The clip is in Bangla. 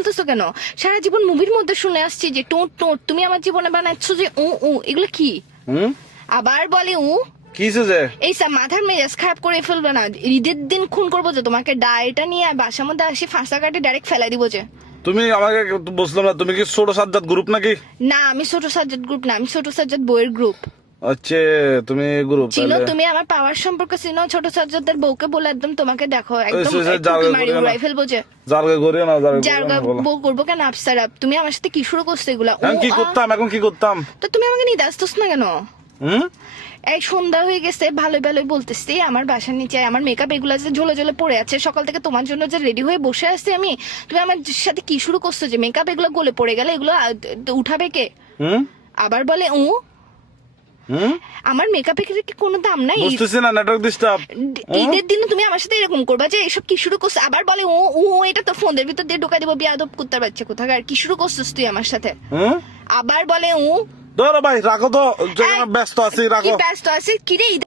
বলতেছো কেন? সারা জীবন মুভির মধ্যে শুনে আসছি যে টোট টোট তুমি আমার জীবনে বানাচ্ছ যে উ উ এগুলো কি? আবার বলে উ। যে? এই মাথার মেজাজ খারাপ করে ফেলবে না। ঈদের দিন খুন করব যে তোমাকে ডায়েটা নিয়ে বাসার মধ্যে আসি ফাঁসা কাটে ডাইরেক্ট ফেলাই দিব যে। তুমি আমাকে বুঝলাম না তুমি কি ছোট সাজ্জাদ গ্রুপ নাকি? না আমি ছোট সাজ্জাদ গ্রুপ না আমি ছোট সাজ্জাদ বইয়ের গ্রুপ আচ্ছা তুমি গ্রুপ তাহলে তুমি আমার পাওয়ার সম্পর্কে চিনো ছোট সাজ্জাদের বউকে বলে একদম তোমাকে দেখো একদম জারগা করিও না। জারগে। বউ করব কেন তুমি আমার সাথে কি শুরু করছ এগুলা? কি করতাম? এখন কি করতাম? তো তুমি আমাকে নিয়ে আসতোস না কেন? এই সন্ধ্যা হয়ে গেছে ভালোই ভালোই বলতেছি আমার বাসার নিচে আমার মেকআপ এগুলো যে ঝোলে ঝোলে পড়ে আছে সকাল থেকে তোমার জন্য যে রেডি হয়ে বসে আছি আমি তুমি আমার সাথে কি শুরু করছ যে মেকআপ এগুলো গলে পড়ে গেলে এগুলো উঠাবে কে? আবার বলে হুম আমার মেকআপের কি কোনো দাম নাই? বুঝতেছি না নাটক ডিস্টার্ব ঈদের দিন তুমি আমার সাথে এরকম করবা যে এসব কি শুরু করছ? আবার বলে ও ও এটা তো ফোনের ভিতর দিয়ে ঢোকা দেবো বিয়াদব কুত্তার বাচ্চা আর কি শুরু করছিস তুই আমার সাথে? আবার বলে ও ধরো ভাই রাখো তো ব্যস্ত আছি রাখো। ব্যস্ত আছি কি রে